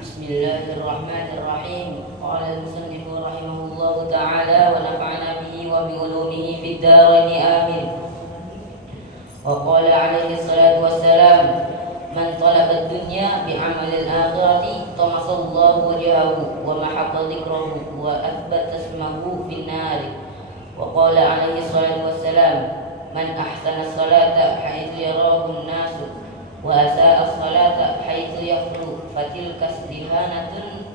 Bismillahirrahmanirrahim. Qala al-musannif rahimahullahu ta'ala wa nafa'ana bihi wa bi ulumihi fid dharain amin. Wa qala alaihi salatu wassalam, man talaba ad-dunya bi 'amali al-akhirati tamasallahu wajhahu wa mahaqa dhikrahu wa athbata ismahu fin nar. Wa qala alaihi salatu wassalam, man ahsana as-salata haitsu yarahu an-nas wa asaa as-salata haitsu yakhlu fatilka istihanatun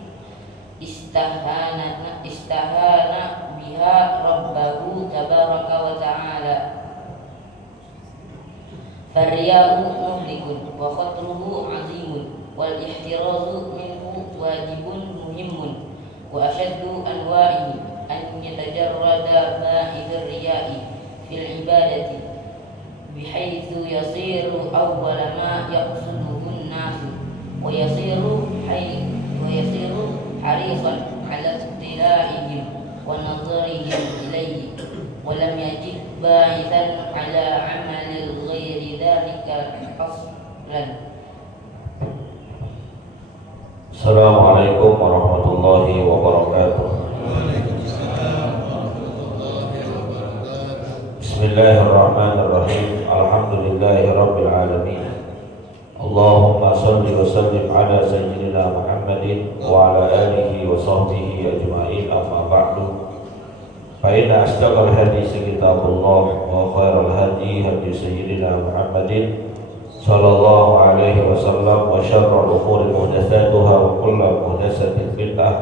istahana biha rabbahu tabaraka wa ta'ala. Farya'u muhlikun wa khatruhu 'azimun wal ihtirazu minhu wajibun muhimmun wa ashaddu anwa'ihi an yatajarrada ma'idhir riya'i fil ibadati bihaitsu yasiru awwala ma yaqsuduhu an-nasu wa yasiru harisan 'ala ittila'ihim wa nazarihim ilayhi wa lam yajid ba'ithan 'ala 'amalil ghairi dhalika aslan. Assalamualaikum warahmatullahi wabarakatuh. Bismillahirrahmanirrahim. Alhamdulillahi rabbil alamin. Allahumma salli wa sallim ala sayyidina Muhammadin wa ala alihi wa sahbihi ajma'in, amma ba'du. Fa inna asdaqal hadits kitabullah wa khairal hadi hadi sayyidina Muhammadin sallallahu alaihi wasallam wa syarrul umuri muhdatsatuha wa kullu muhdatsatin bid'ah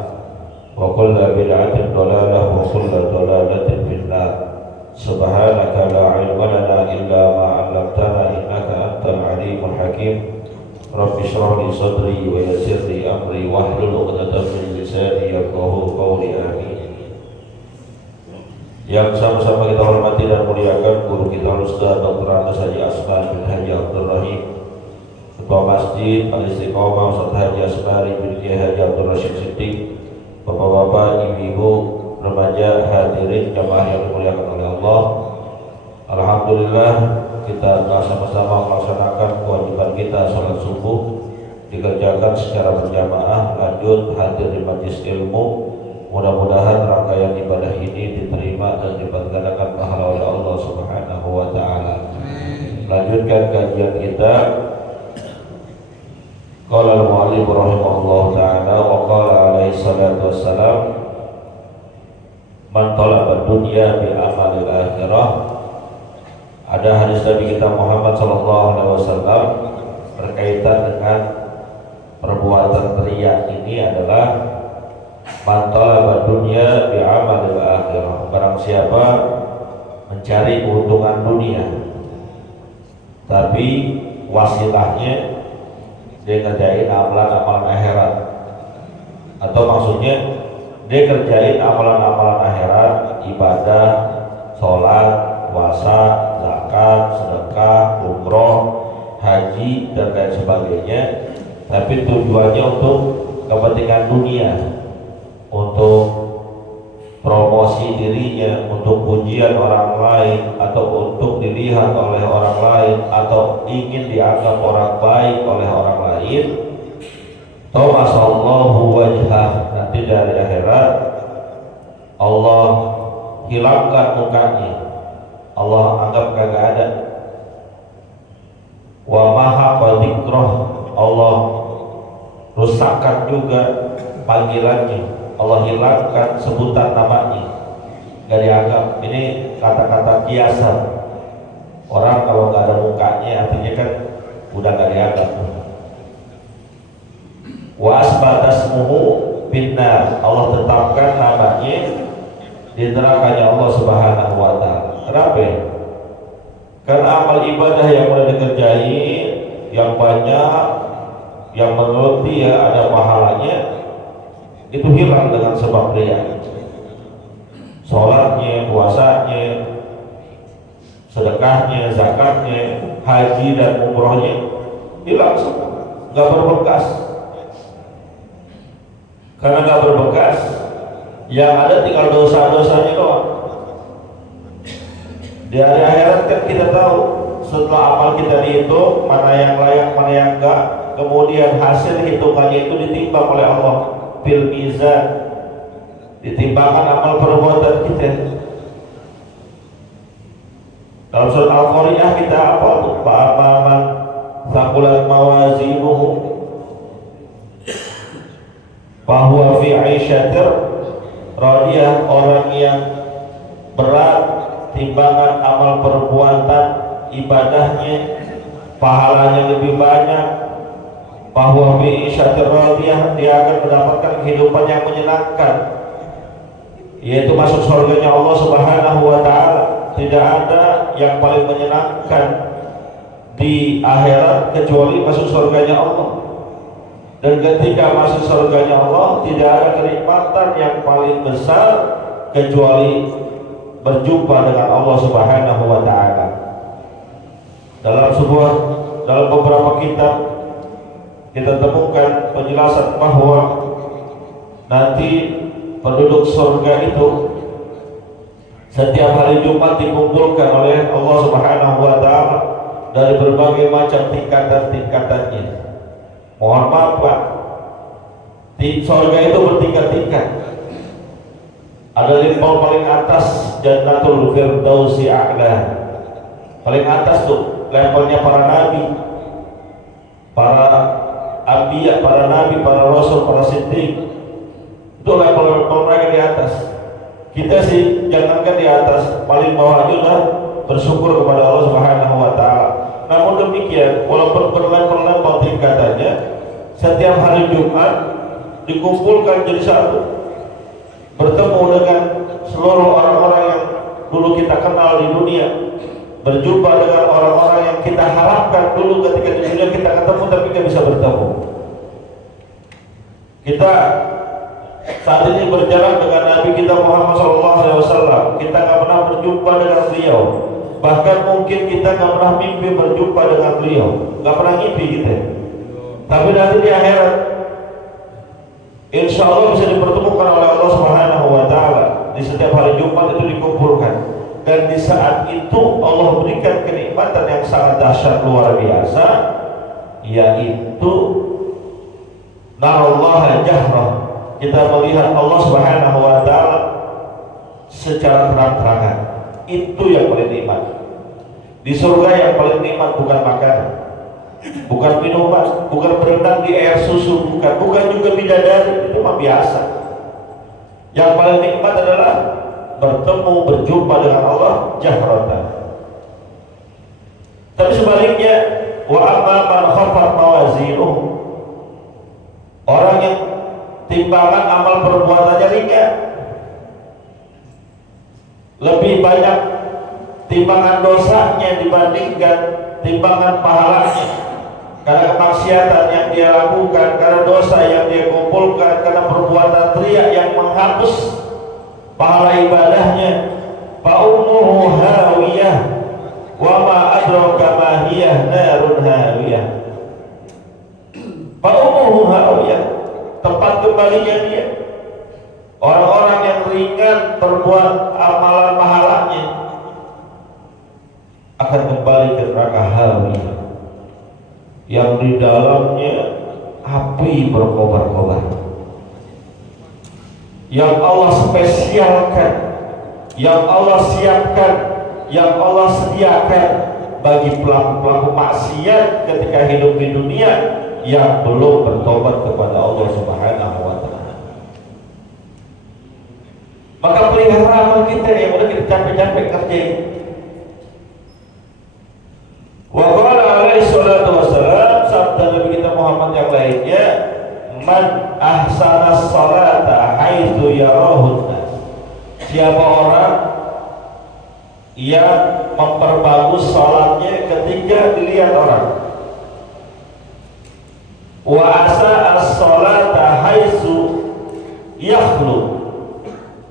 wa kullu bid'atin dhalalah wa kullu dhalalatin finnar. Subhanaka la ilma lana illa ma 'allamtana innaka antal alimul hakim. Rabbi shrah li sadri wa yassir li amri wahlul 'uqdatam min lisani yafqahu qawli. Amin. Yang sama-sama kita hormati dan muliakan guru kita Ustaz Dr. Andes Haji Asman bin Haji Abdul Rahim, Ketua Masjid Al-Istiqomah Ustaz Haji Asmari bin Kiai Haji Abdul Rashid Siddiq, Bapak-bapak, ibu-ibu, remaja, hadirin jamaah yang dimuliakan oleh Allah. Alhamdulillah kita sama-sama melaksanakan kewajiban kita salat subuh dikerjakan secara berjamaah, lanjut hadir di majelis ilmu. Mudah-mudahan rangkaian ibadah ini diterima dan diberkatakan pahala oleh Allah Subhanahu wa taala. Lanjutkan kajian kita. Qala al-mu'allif rahimahullah ta'ala wa qala alaihi salatu wassalam, man talaba dunya bi amalil akhirah. Ada hadis Nabi kita Muhammad sallallahu alaihi wasallam berkaitan dengan perbuatan riya ini adalah man talaba dunya bi amalil akhirah. Barang siapa mencari keuntungan dunia tapi wasilahnya dia kerjain amalan-amalan akhirat, atau maksudnya dia kerjain amalan-amalan akhirat, ibadah, sholat, puasa, zakat, sedekah, umroh, haji dan lain sebagainya, tapi tujuannya untuk kepentingan dunia, untuk promosi dirinya, untuk pujian orang lain, atau untuk dilihat oleh orang lain, atau ingin dianggap orang baik oleh orang lain. Tamasallahu wajhah, nanti dari akhirat Allah hilangkan mukanya, Allah anggap kagak ada. Wa mahaqa dzikrah, Allah rusakkan juga panggilannya, Allah hilangkan sebutan namanya, gak dianggap. Ini kata-kata kiasan. Orang kalau gak ada mukanya artinya kan udah gak dianggap. Wa asbatasmuhu binnar, Allah tetapkan namanya di nerakanya Allah Subhanahu wa ta'ala. Kenapa? Karena amal ibadah yang mulai dikerjain yang banyak, yang menurut dia ada pahalanya, itu hilang dengan sebab riya. Sholatnya, puasanya, sedekahnya, zakatnya, haji dan umrohnya hilang semua, gak berbekas. Karena gak berbekas, yang ada tinggal dosa-dosanya doang. Di hari akhirat kan kita tahu setelah amal kita dihitung, mana yang layak, mana yang enggak, kemudian hasil hitungannya itu ditimbang oleh Allah bil mizan, ditimbangkan amal perbuatan kita. Dalam surat Al-Qari'ah kita apa tuh? Fa'amman thaqulat mawazinuhu fahuwa fi 'aisyatir radiyah, orang yang berat timbangan amal perbuatan ibadahnya, pahalanya lebih banyak, bahwa fi 'aisyatir radiyah, dia akan mendapatkan kehidupan yang menyenangkan, yaitu masuk surganya Allah Subhanahu wa taala. Tidak ada yang paling menyenangkan di akhirat kecuali masuk surganya Allah. Dan ketika masuk surganya Allah, tidak ada kenikmatan yang paling besar kecuali berjumpa dengan Allah Subhanahu wa taala. Dalam beberapa kitab kita temukan penjelasan bahwa nanti penduduk surga itu setiap hari Jumat dikumpulkan oleh Allah Subhanahu wa taala dari berbagai macam tingkatan-tingkatannya. Mohon maaf Pak, di surga itu bertingkat-tingkat. Ada level paling atas, Jannatul Firdausi A'la. Paling atas tuh levelnya para nabi, para anbiya, para nabi, para rasul, para siddiq. Itu level mereka di atas. Kita sih jangankan di atas, paling bawah juga bersyukur kepada Allah Subhanahu wa taala. Namun demikian, walaupun berlevel-level tingkatannya, setiap hari Jumat dikumpulkan jadi satu, bertemu dengan seluruh orang-orang yang dulu kita kenal di dunia, berjumpa dengan orang-orang yang kita harapkan dulu ketika di dunia kita ketemu tapi tidak bisa bertemu. Kita saat ini berjalan dengan Nabi kita Muhammad SAW, kita nggak pernah berjumpa dengan beliau, bahkan mungkin kita nggak pernah mimpi berjumpa dengan beliau, nggak pernah mimpi kita. Tapi nanti di akhirat, insya Allah bisa dipertemukan oleh Allah Subhanahu wa taala. Di setiap hari Jumat itu dikumpulkan, dan di saat itu Allah berikan kenikmatan yang sangat dahsyat luar biasa, yaitu narallaha jahrah. Kita melihat Allah Subhanahu wa taala secara terang-terangan. Itu yang paling nikmat. Di surga yang paling nikmat bukan makanan, bukan minuman, bukan berenang di air susu, bukan juga bidadari, itu mah biasa. Yang paling nikmat adalah bertemu, berjumpa dengan Allah jahratan. Tapi sebaliknya, wa amma man khaffat mawazinuh, orang yang timbangan amal perbuatannya ringan, lebih banyak timbangan dosanya dibandingkan timbangan pahalanya, karena kemaksiatan yang dia lakukan, karena dosa yang dia kumpulkan, karena perbuatan riya yang menghapus pahala ibadahnya. Fa ummuhu hawiyah wa ma adraka ma hiya narun hawiyah. Fa ummuhu hawiyah, tempat kembalinya dia. Orang-orang yang ringan berbuat amalan pahalanya akan kembali ke neraka hawiyah, yang di dalamnya api berkobar-kobar, yang Allah spesialkan, yang Allah siapkan, yang Allah sediakan bagi pelaku-pelaku maksiat ketika hidup di dunia yang belum bertobat kepada Allah Subhanahu wa taala. Maka pelihara amal kita yang udah kita capek-capek kerjain. Wa qala alaihi salatu wassalam, sabda Nabi kita Muhammad yang lainnya, man ahsana salata haitsu yarahun nas. Siapa orang yang memperbagus salatnya ketika dilihat orang. Wa asa as-salata haitsu yakhlu,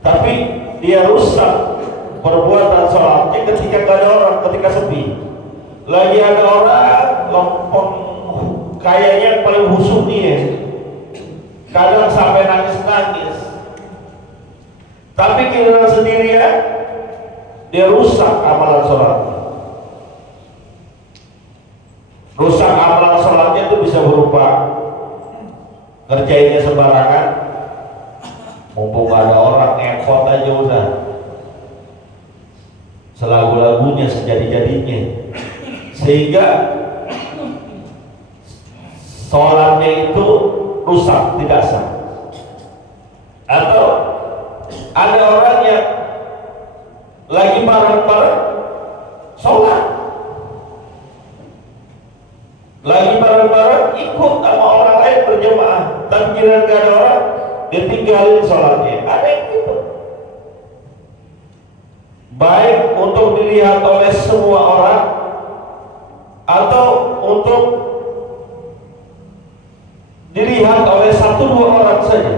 tapi dia rusak perbuatan salatnya ketika gak ada orang, ketika sepi. Lagi ada orang, lompong kayaknya paling khusyuk dia, kadang sampai nangis-nangis, tapi giliran sendirian dia rusak amalan salatnya. Rusak amalan sholatnya itu bisa berupa ngerjainnya sembarangan, mumpung gak ada orang, effort aja udah selagu-lagunya, sejadi-jadinya, sehingga sholatnya itu rusak, tidak sah. Atau ada orang yang lagi bareng-bareng sholat, lagi bareng-bareng ikut sama orang lain berjamaah, tapi kira gak ada orang, dia tinggalin sholatnya. Ada yang gitu. Baik untuk dilihat oleh semua orang atau untuk dilihat oleh 1-2 orang saja.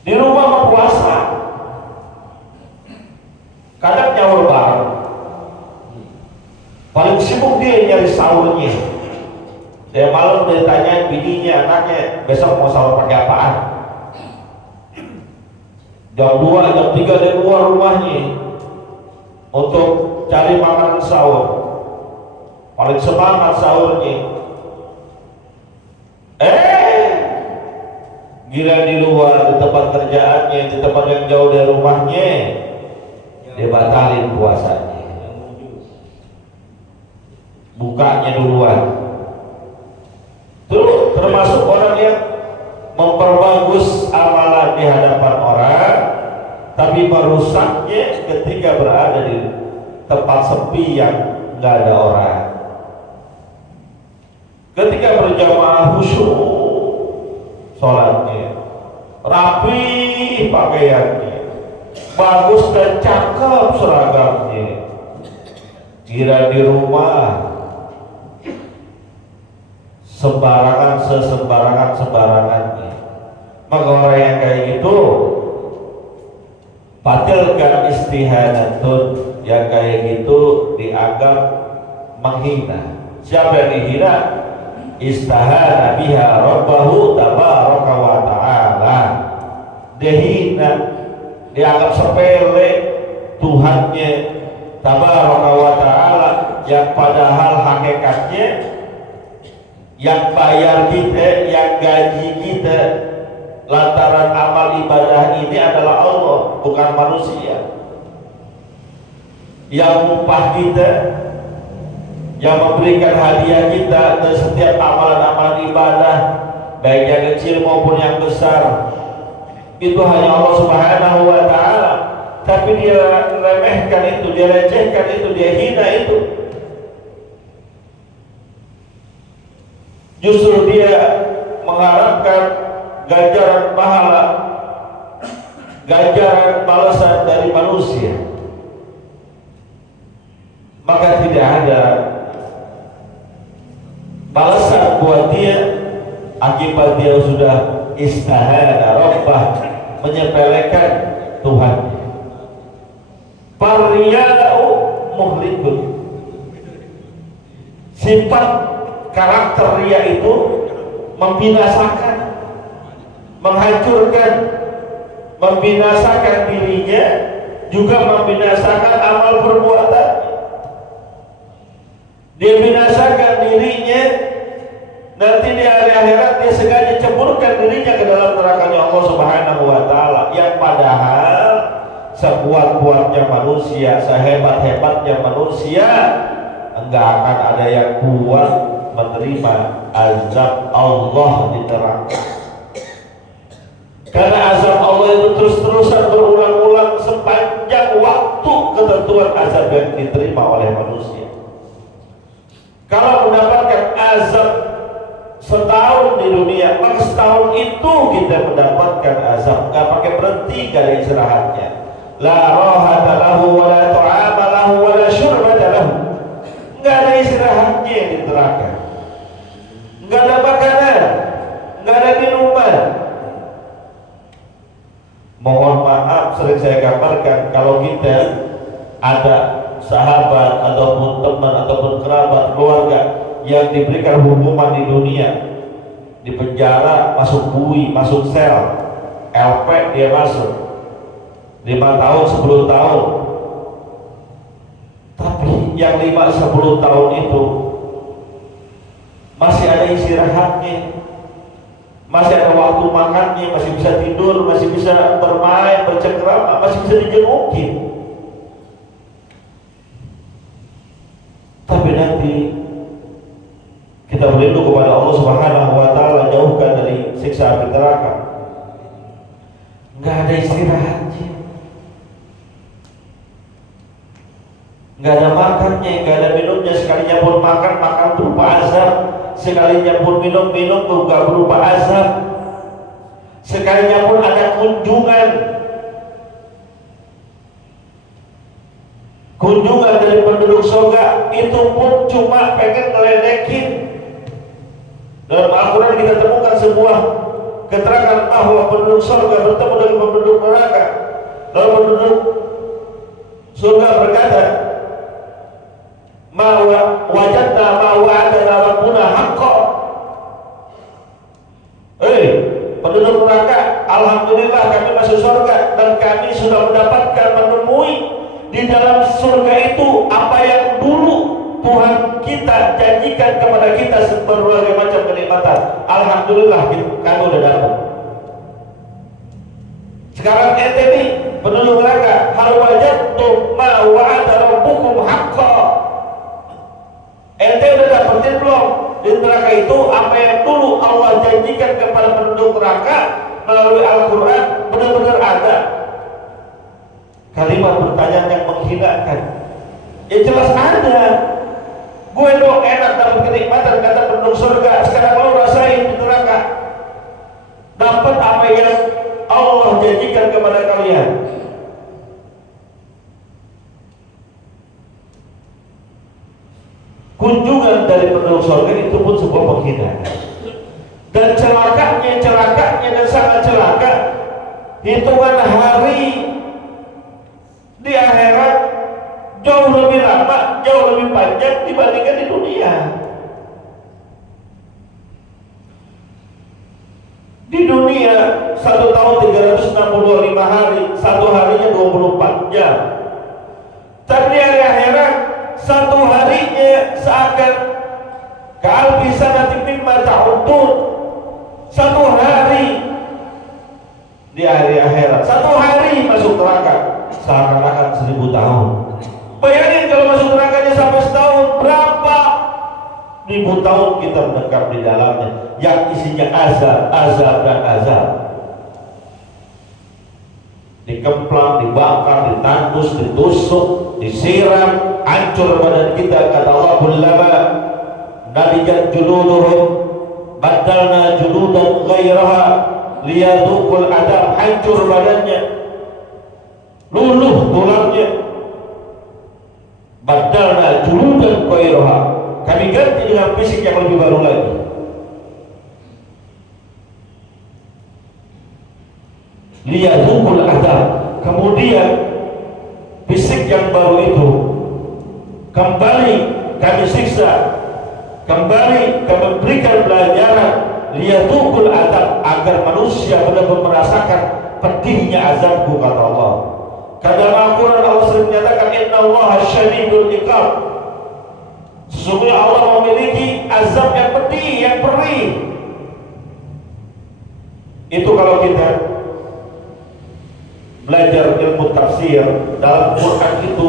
Di rumah berpuasa, kadang nyaur bareng, paling sibuk dia nyari sahurnya. Dia malam dia tanyain bininya, anaknya, besok mau sahur pakai apaan? Jam 2, jam 3 dia keluar rumahnya untuk cari makanan sahur. Paling semangat sahurnya. Gila di luar, di tempat kerjaannya, di tempat yang jauh dari rumahnya, dia batalin puasanya. Bukanya duluan. Itu termasuk orang yang memperbagus amalan di hadapan orang, tapi merusaknya ketika berada di tempat sepi yang nggak ada orang. Ketika berjamaah khusyuk sholatnya, rapi pakaiannya, bagus dan cakep seragamnya. Kira di rumah sembarangannya. Maka orang yang kayak gitu batilkan istihanatun, yang kayak gitu dianggap menghina. Siapa yang dihina? Istahana biha rabbahu tabaraka wa ta'ala. Dia hina, dianggap sepele Tuhannya tabaraka wa ta'ala, yang padahal hakikatnya yang bayar kita, yang gaji kita lantaran amal ibadah ini adalah Allah, bukan manusia. Yang upah kita, yang memberikan hadiah kita dan setiap amalan-amalan ibadah, baik yang kecil maupun yang besar, itu hanya Allah Subhanahu wa ta'ala. Tapi dia remehkan itu, dia lecehkan itu, dia hina itu. Justru dia mengharapkan ganjaran pahala, ganjaran balasan dari manusia. Maka tidak ada balasan buat dia akibat dia sudah istahana rabbah, menyepelekan Tuhan. Pariya'u muhlikun. Sifat karakter ria itu membinasakan, menghancurkan, membinasakan dirinya, juga membinasakan amal perbuatan. Dia binasakan dirinya, nanti di hari akhirat dia sengaja ceburkan dirinya ke dalam nerakanya Allah Subhanahu wa ta'ala, yang padahal sekuat-kuatnya manusia, sehebat-hebatnya manusia, enggak akan ada yang kuat menerima azab Allah di neraka. Karena azab Allah itu terus-terusan berulang-ulang sepanjang waktu ketentuan azab yang diterima oleh manusia. Kalau mendapatkan azab setahun di dunia, maka setahun itu kita mendapatkan azab, gak pakai berhenti, gak ada istirahatnya. La rahata lahu wa la tu'ama lahu wa la syurbata lahu. Gak ada istirahatnya di neraka, gak ada makanan, gak ada minuman. Mohon maaf, sering saya gambarkan, kalau kita ada sahabat ataupun teman ataupun kerabat keluarga yang diberikan hukuman di dunia, di penjara, masuk bui, masuk sel, LP dia masuk 5 tahun, 10 tahun, tapi yang 5-10 tahun itu masih ada istirahatnya, masih ada waktu makannya, masih bisa tidur, masih bisa bermain, bercengkrama, masih bisa dijengukin. Tapi nanti kita berlindung kepada Allah Subhanahu wa taala, jauhkan dari siksa api neraka. Enggak ada istirahatnya, enggak ada makannya, enggak ada minumnya. Sekalinya pun makan berupa azab, sekalinya pun minum juga berupa azab, sekalinya pun ada kunjungan dari penduduk surga, itu pun cuma pengen ngeledekin. Dalam Al-Quran kita temukan sebuah keterangan bahwa penduduk surga bertemu dengan penduduk neraka. Lalu penduduk surga berkata, ma wajadna ma wa'adana rabbuna haqqan. Penduduk neraka, alhamdulillah kami masuk surga dan kami sudah mendapatkan, menemui di dalam surga itu apa yang dulu Tuhan kita janjikan kepada kita, berbagai macam kenikmatan. Alhamdulillah kami udah dapat. Sekarang ente nih penduduk neraka, hal wajadtum ma wa'ada rabbukum haqqan. Ente udah dapetin belum di neraka itu apa yang dulu Allah janjikan kepada penduduk neraka melalui Al-Quran? Benar-benar ada. Kalimat pertanyaan yang menghinakan. Ya jelas ada. Gue dong enak dapat kenikmatan kata penduduk surga. Sekarang lo rasain di neraka. Dapat apa yang Allah janjikan kepada kalian. Kunjungan dari penduduk surga itu pun sebuah penghinaan. Dan celakanya dan sangat celaka, hitungan hari di akhirat jauh lebih lama, jauh lebih panjang dibandingkan di dunia. Di dunia 1 tahun 365 hari, satu harinya 24 jam. Tapi di hari akhirat satu harinya seakan kal bisa nanti mimma ta'udun. Satu hari di hari akhirat, satu hari masuk neraka seakan-akan 1000 tahun. Bayangin kalau masuk nerakanya sampai setahun, berapa ribu tahun kita menetap di dalamnya, yang isinya azab dan azab. Dikemplang, dibakar, ditandus, ditusuk, disiram, hancur badan kita. Kata Allah, kullama nadijat juluduhum badalna juludan ghairaha liyadukul adab. Hancur badannya, luluh tulangnya. Badalna juludan ghairaha, kami ganti dengan fisik yang lebih baru lagi. Liyadukul adab, kemudian fisik yang baru itu kembali kami siksa, kembali kami berikan pelajaran. Liyadukul adab, agar manusia benar-benar merasakan pedihnya azabku, kata Allah. Karena Al-Quran Allah sering menyatakan innallaha syadidul iqab, sesungguhnya Allah memiliki azab yang pedih, yang perih. Itu kalau kita belajar ilmu tafsir, dalam Quran itu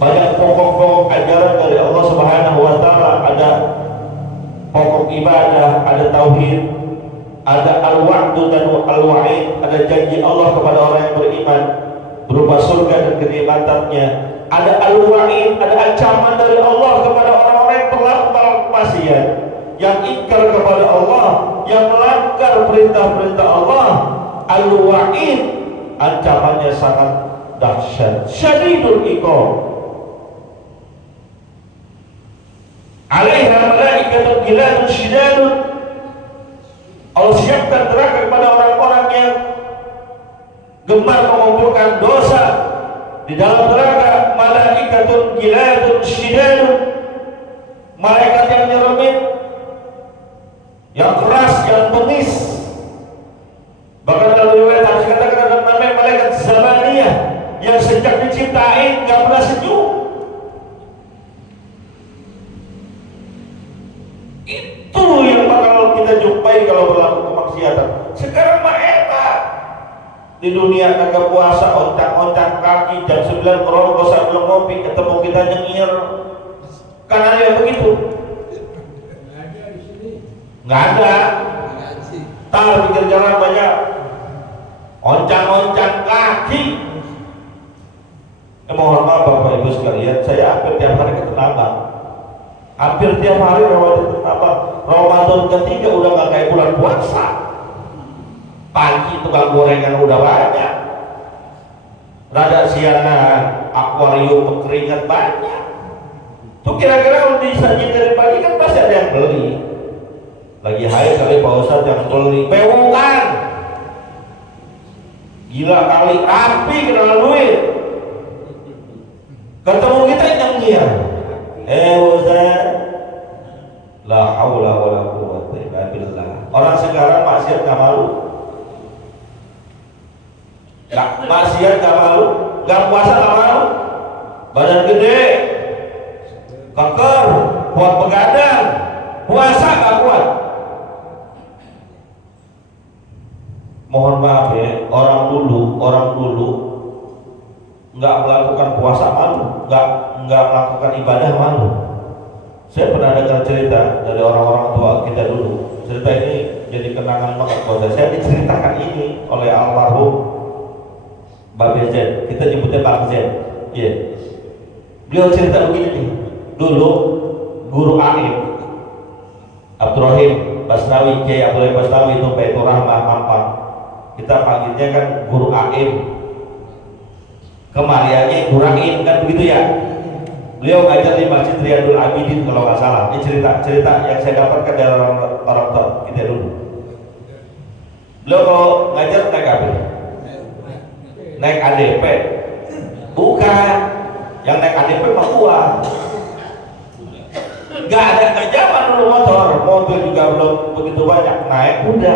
banyak pokok-pokok ajaran dari Allah Subhanahu wa taala. Ada pokok ibadah, ada tauhid, ada al-wa'du dan al-wa'id, ada janji Allah kepada orang yang beriman berupa surga dan kenikmatannya. Ada al-wa'id, ada ancaman dari Allah kepada orang-orang yang berlaku maksiat, yang ingkar kepada Allah, yang melanggar perintah-perintah Allah. Al-wa'id, ancamannya sangat dahsyat, syadidul iqab. Alaiha malaikatun giladun shidadun, Allah siapkan neraka kepada orang-orang yang gemar mengumpulkan dosa. Di dalam neraka malaikatun giladun shidadun, malaikat yang nyeremit, yang keras, yang bengis. Bahkan dalam riwayat hadis katakan ada namanya malaikat zamaniyah, yang sejak diciptain gak pernah senyum. Itu yang bakal kita jumpai kalau berlaku kemaksiatan. Sekarang mah enak. Di dunia naga puasa, oncak-oncak kaki, jam 9 merokok sambil ngopi, ketemu kita nyengir. Kan ada yang begitu? Nggak ada. Tar pikir jalan banyak. Oncak-oncak kaki. Mohon maaf Bapak Ibu sekalian, saya hampir tiap hari ke Tanah. Hampir tiap hari Ramadan ketiga udah nggak kayak bulan puasa. Pagi tukang gorengan udah banyak. Rada siangan akuarium keringat banyak. Tuh kira-kira kalau disajiin dari pagi kan pasti ada yang beli. Lagi haid kali Pak Ustadz yang beli pewukan. Gila kali rapi kenal duit. Ketemu kita nyengir. Ustaz, la haula wala quwwata illa billah. Orang sekarang maksiat gak malu. Maksiat gak malu, gak puasa gak malu. Badan gede, keker, kuat begadang, puasa gak kuat. Mohon maaf ya, orang dulu nggak melakukan puasa malu, nggak melakukan ibadah malu. Saya pernah dengar cerita dari orang-orang tua kita dulu. Cerita ini jadi kenangan banget buat saya. Diceritakan ini oleh almarhum Babe Z. Kita nyebutnya Bang Z. Iya. Beliau cerita begini nih. Dulu guru Alim Abdurrahim Basnawi, Kiai Abdurrahim Basnawi itu Baitur Rahmah Mampang. Kita panggilnya kan guru Alim. Kemariannya Gurain kan begitu ya. Beliau ngajar di Masjid Riyadul Abidin kalau nggak salah. Ini cerita yang saya dapatkan dari orang tua kita dulu. Beliau kalau ngajar naik apa? Naik ADP. Bukan. Yang naik ADP mah uang. Gak zaman dulu mobil juga belum begitu banyak. Naik kuda.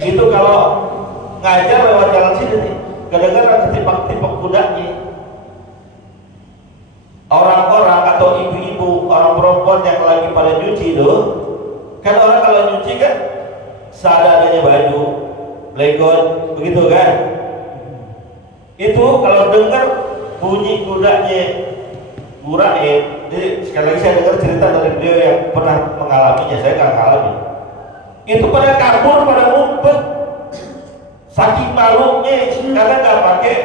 Itu kalau ngajar lewat jalan sini nih. Kadang-kadang ketipak-tipak kudanya. Orang-orang atau ibu-ibu, orang perempuan yang lagi pada nyuci tuh, kan orang kalau nyuci kan seadanya baju, legon, begitu kan? Itu kalau dengar bunyi kudanya Gurain, jadi sekali lagi saya dengar cerita dari beliau yang pernah mengalaminya, saya nggak mengalami. Itu pada kabur, pada ngumpet. Saking malunya karena nggak pakai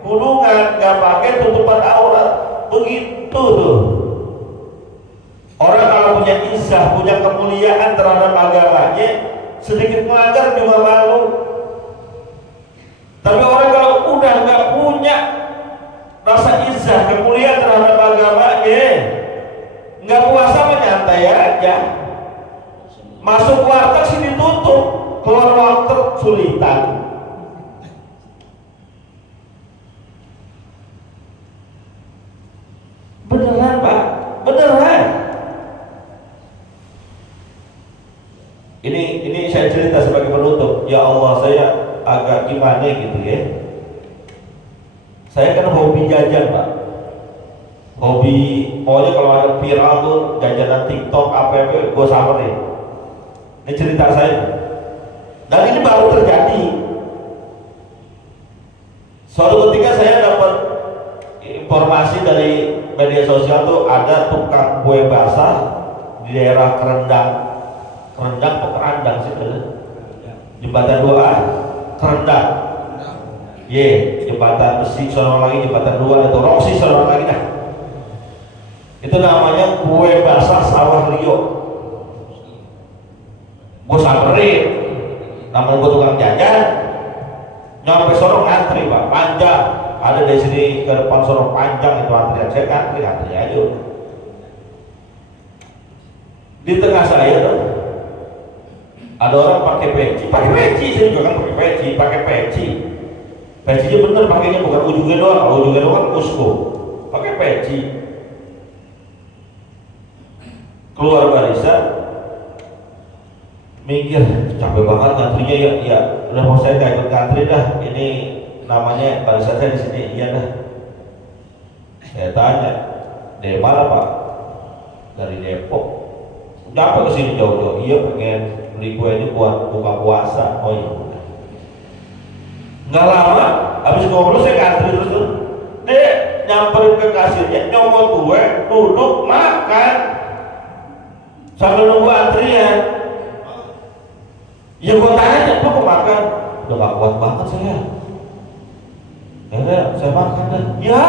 kurungan, nggak pakai tutupan aurat, begitu tuh. Orang kalau punya izzah, punya kemuliaan terhadap agamanya, sedikit melanggar juga malu. Tapi orang kalau udah nggak punya rasa izzah, kemuliaan terhadap agamanya, nggak puasa menyantai aja. Masuk warteg sini tutup, keluar warteg sulitan. Beneran Pak, beneran. Ini saya cerita sebagai penutup. Ya Allah, saya agak gimana gitu ya. Saya kan hobi jajan Pak. Hobi, pokoknya kalau ada viral tuh jajanan TikTok apa gue samperin. Ini cerita saya. Dan ini baru terjadi. Suatu ketika saya dapat informasi dari media sosial tuh ada tukang kue basah di daerah Kerendang sih jembatan 2A Kerendang. Jembatan besi sono lagi, jembatan 2 atau Roksi sono lagi dah. Itu namanya kue basah sawah Rio. Gue samperin, namun gue tukang jajan, nyampe sono ngantri Pak, panjang. Ada di sini ke depan sono panjang itu antrian, saya ngantri aja. Di tengah saya tuh ada orang pakai peci, saya juga kan pakai peci. Pecinya bener pakainya, bukan ujungnya doang kan kusko, pakai peci. Keluar barisan, mikir capek banget ngantrinya ya udah mau saya nggak ikut ngantri dah, ini namanya barisan saya di sini. Iya dah. Saya tanya, dari mana Pak? dari Depok. Kenapa kesini jauh-jauh? Iya pengen beli kue ini buat buka puasa. Oh iya. Nggak lama, habis ngobrol saya ngantri terus tuh. Dia nyamperin ke kasirnya, nyomot kue, duduk makan sambil nunggu antrian. Ya gue tanya, kok makan? Udah gak kuat banget saya. Ya saya makan dah. Ya,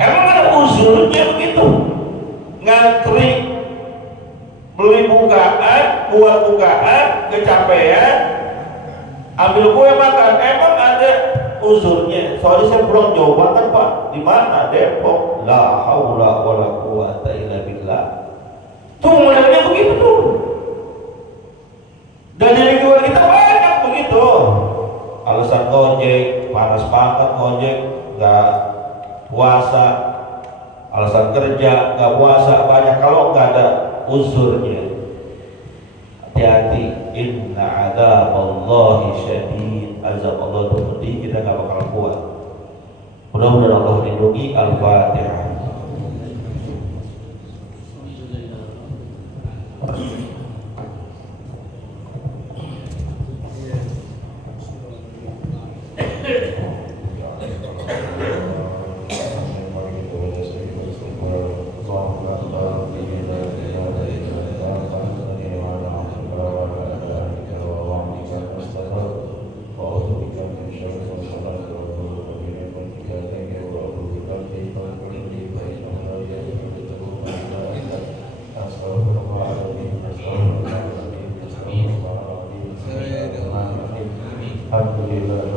emang ada usulnya begitu. Ngantri beli bukaan, buat bukaan, kecapean, ambil kue makan. Emang ada uzurnya. Soalnya saya pulang jauh banget Pak. Di mana? Depok. La haula wala quwata illa billah. Tuh modelnya begitu tuh. Dan di lingkungan kita banyak begitu. Alasan ngojek, panas banget ngojek, nggak puasa. Alasan kerja, nggak puasa, banyak. Kalau nggak ada uzurnya, hati-hati. Inna adzaballahi syadid. Azab Allah itu pedih, kita nggak bakal kuat. Mudah-mudahan Allah lindungi. Al-Fatihah. Alhamdulillah.